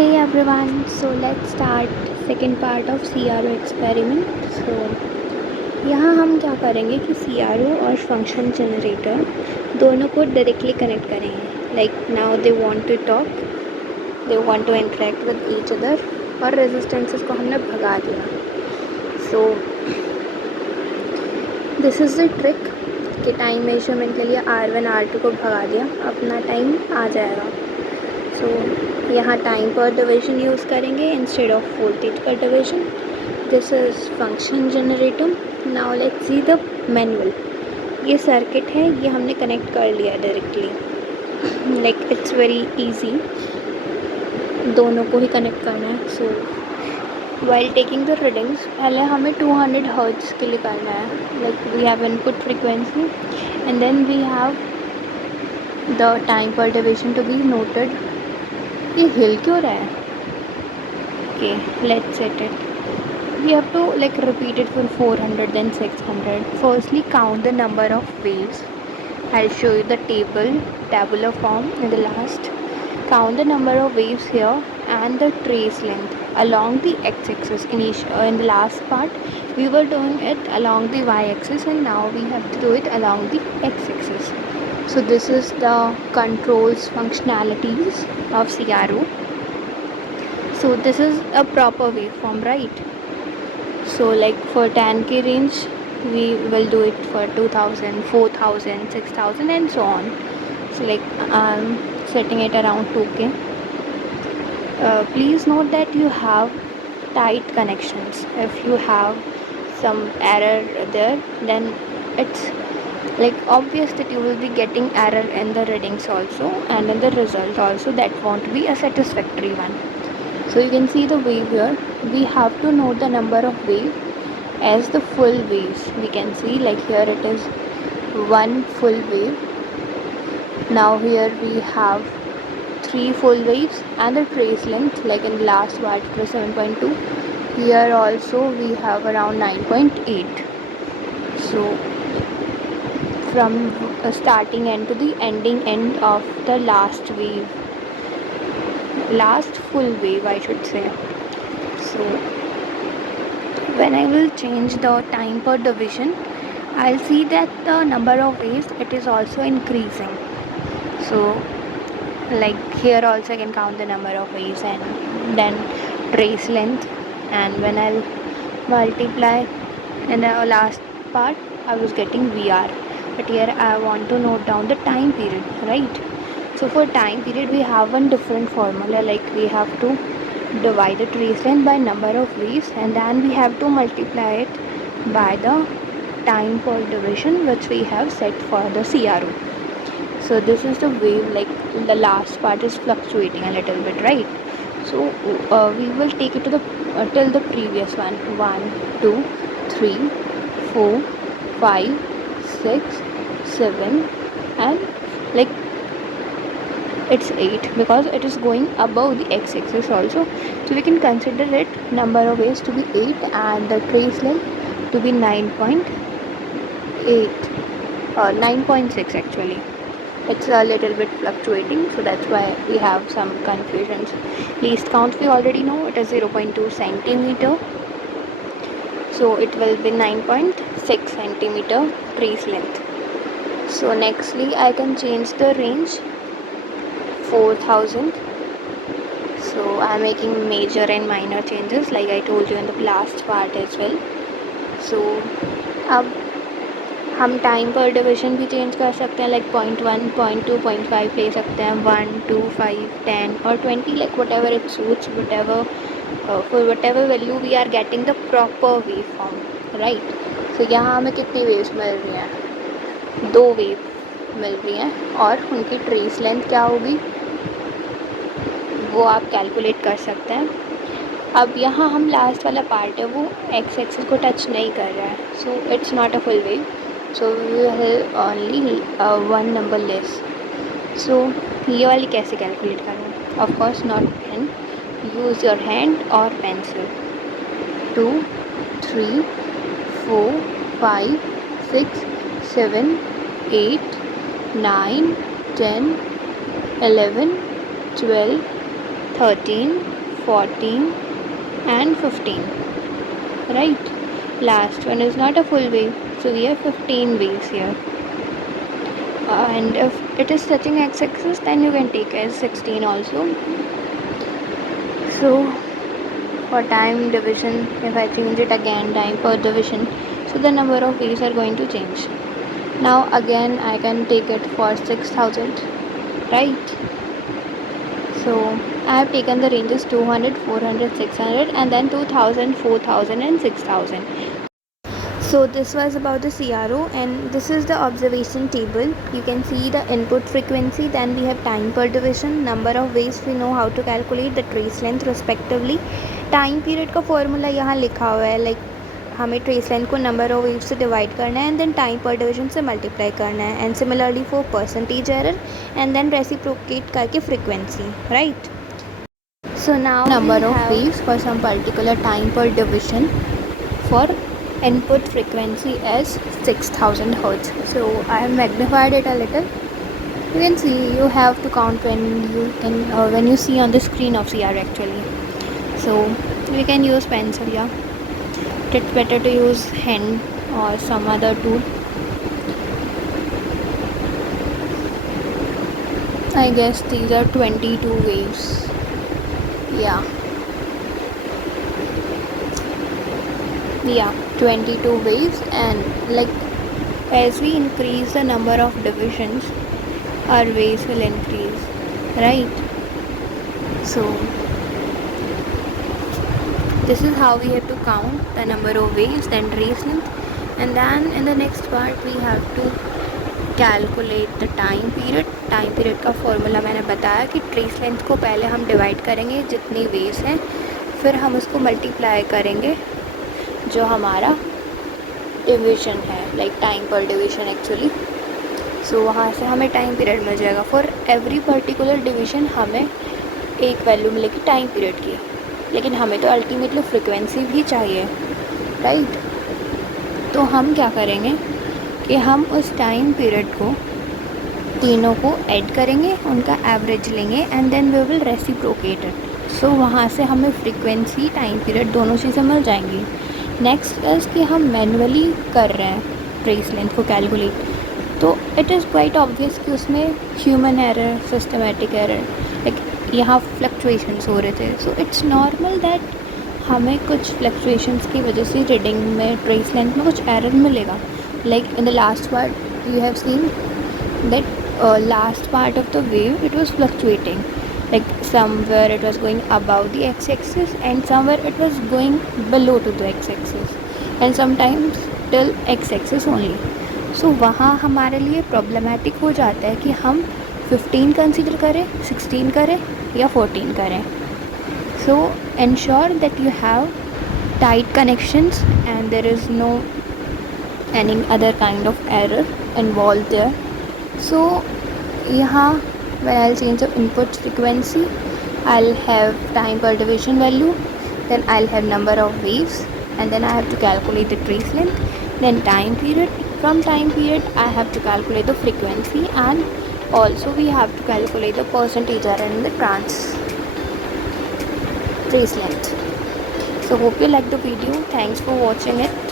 Hey everyone, so let's start second part of CRO experiment. So यहाँ हम क्या करेंगे कि CRO और फंक्शन जनरेटर दोनों को डायरेक्टली कनेक्ट करेंगे. Like now they want to talk, they want to interact with each other और रेजिस्टेंसेस को हमने भगा दिया. So this is the trick कि टाइम मेजरमेंट के लिए R1 R2 को भगा दिया, अपना टाइम आ जाएगा. सो यहाँ टाइम पर डिवीजन यूज़ करेंगे instead of voltage per division. This is function generator. Now let's see the manual. ये सर्किट है, ये हमने कनेक्ट कर लिया directly. Like it's very easy, दोनों को ही कनेक्ट करना है. So while taking the readings पहले हमें 200 हर्ट्ज के लिए करना है. Like we have input frequency and then we have the time पर डिवीजन टू बी नोटेड. ये हिल क्यों रहा है? Okay, let's set it. We have to like repeat it for 400 then 600. Firstly count the number of waves. I'll show you the tabular form in the last. Count the number of waves here and the trace length along the x-axis. In the last part we were doing it along the y-axis and now we have to do it along the x-axis. So this is the controls functionalities of CRO. So this is a proper waveform, right? So like for 10k range we will do it for 2000, 4000, 6000 and so on. So like I'm setting it around 2k. Please note that you have tight connections. If you have some error there, then it's like obvious that you will be getting error in the readings also and in the result also. That won't be a satisfactory one. So you can see the wave here. We have to note the number of wave as the full waves. We can see like here it is one full wave. Now here we have 3 full waves and the trace length like in the last part it was 7.2. Here also we have around 9.8. So from starting end to the ending end of the last wave, last full wave I should say. So when I will change the time per division, I'll see that the number of waves it is also increasing. So like here also I can count the number of waves and then trace length, and when I'll multiply in the last part I was getting VR, but here I want to note down the time period, right? So for time period we have one different formula, like we have to divide the trace length by number of waves and then we have to multiply it by the time per division which we have set for the CRO. So this is the wave, like the last part is fluctuating a little bit, right? So we will take it to the till the previous one. 1 2 3 4 5 6 7 and like it's 8 because it is going above the x-axis also. So we can consider it number of waves to be 8 and the trace length to be 9.8 or 9.6 actually. It's a little bit fluctuating, so that's why we have some confusions. Least count we already know, it is 0.2 centimeter, so it will be 9.6 centimeter trace length. So nextly I can change the range 4000. So I'm making major and minor changes like I told you in the last part as well. So अब हम time पर division भी change कर सकते हैं, like 0.1, 0.2, 0.5 ले सकते हैं, 1, 2, 5, 10 और 20, like whatever it suits, whatever for whatever value we are getting the proper wave form, right. So यहाँ हमें कितनी वेव्स मिल रही हैं? 2 वेव मिल रही हैं और उनकी ट्रेस लेंथ क्या होगी वो आप कैलकुलेट कर सकते हैं. अब यहाँ हम लास्ट वाला पार्ट है वो एक्स एक्सिस को टच नहीं कर रहा है, so it's not a full wave, so we will only 1 number less. So ये वाली कैसे कैलकुलेट करें? Of course not pen, use your hand और pencil. 2 3 4 5 6 7 8 9 10 11 12 13, 14 and 15, right? Last one is not a full wave, so we have 15 waves here. And if it is touching x-axis, then you can take as 16 also. So for time division, if I change it again, time per division, so the number of waves are going to change. Now again I can take it for 6000, right? So I have taken the ranges 200, 400, 600 and then 2000, 4000 and 6000. So this was about the CRO, and this is the observation table. You can see the input frequency, then we have time per division, number of waves we know how to calculate, the trace length respectively. Time period का formula यहाँ लिखा हुआ है, like हमें trace length को number of waves से divide करना है एंड देन टाइम पर डिवीजन से मल्टीप्लाई करना है, and similarly for percentage error and then reciprocate करके frequency, right? So now number of waves for some particular time per division for input frequency as 6000 Hertz. So I have magnified it a little. You can see, you have to count when you see on the screen of CR actually. So we can use pencil, yeah. It's better to use hand or some other tool. I guess these are 22 waves. Yeah, 22 waves, and like as we increase the number of divisions, our waves will increase, right? So this is how we have to count the number of waves, then trace length, and then in the next part we have to calculate the time period. Time period का formula मैंने बताया कि trace length को पहले हम divide करेंगे जितनी waves हैं, फिर हम उसको मल्टीप्लाई करेंगे जो हमारा डिवीजन है, लाइक टाइम पर डिवीजन एक्चुअली. सो वहाँ से हमें टाइम पीरियड मिल जाएगा. फॉर एवरी पर्टिकुलर डिवीजन हमें एक वैल्यू मिलेगी टाइम पीरियड की, लेकिन हमें तो अल्टीमेटली फ्रिक्वेंसी भी चाहिए, राइट? तो हम क्या करेंगे कि हम उस टाइम पीरियड को तीनों को ऐड करेंगे, उनका एवरेज लेंगे and then we will reciprocate it. So वहाँ से हमें फ्रीक्वेंसी, टाइम पीरियड दोनों चीज़ें मिल जाएंगी. नेक्स्ट इज़ कि हम मैनुअली कर रहे हैं ट्रेस लेंथ को कैलकुलेट, तो इट इज़ क्वाइट ऑब्वियस कि उसमें human error, systematic error, like यहाँ फ्लक्चुएशंस हो रहे थे. सो इट्स नॉर्मल दैट हमें कुछ फ्लक्चुएशंस की वजह से रीडिंग में, ट्रेस लेंथ में कुछ एरर मिलेगा. Like in the last part you have seen that last part of the wave, it was fluctuating, like somewhere it was going above the x-axis and somewhere it was going below to the x-axis and sometimes till x-axis only. So वहाँ हमारे लिए problematic हो जाता है कि हम 15 consider करें, 16 करें या 14 करें. So ensure that you have tight connections and there is no any other kind of error involved there. So यहाँ when I'll change the input frequency, I'll have time per division value, then I'll have number of waves, and then I have to calculate the trace length, then time period. From time period I have to calculate the frequency, and also we have to calculate the percentage error in the trace length. So hope you like the video. Thanks for watching it.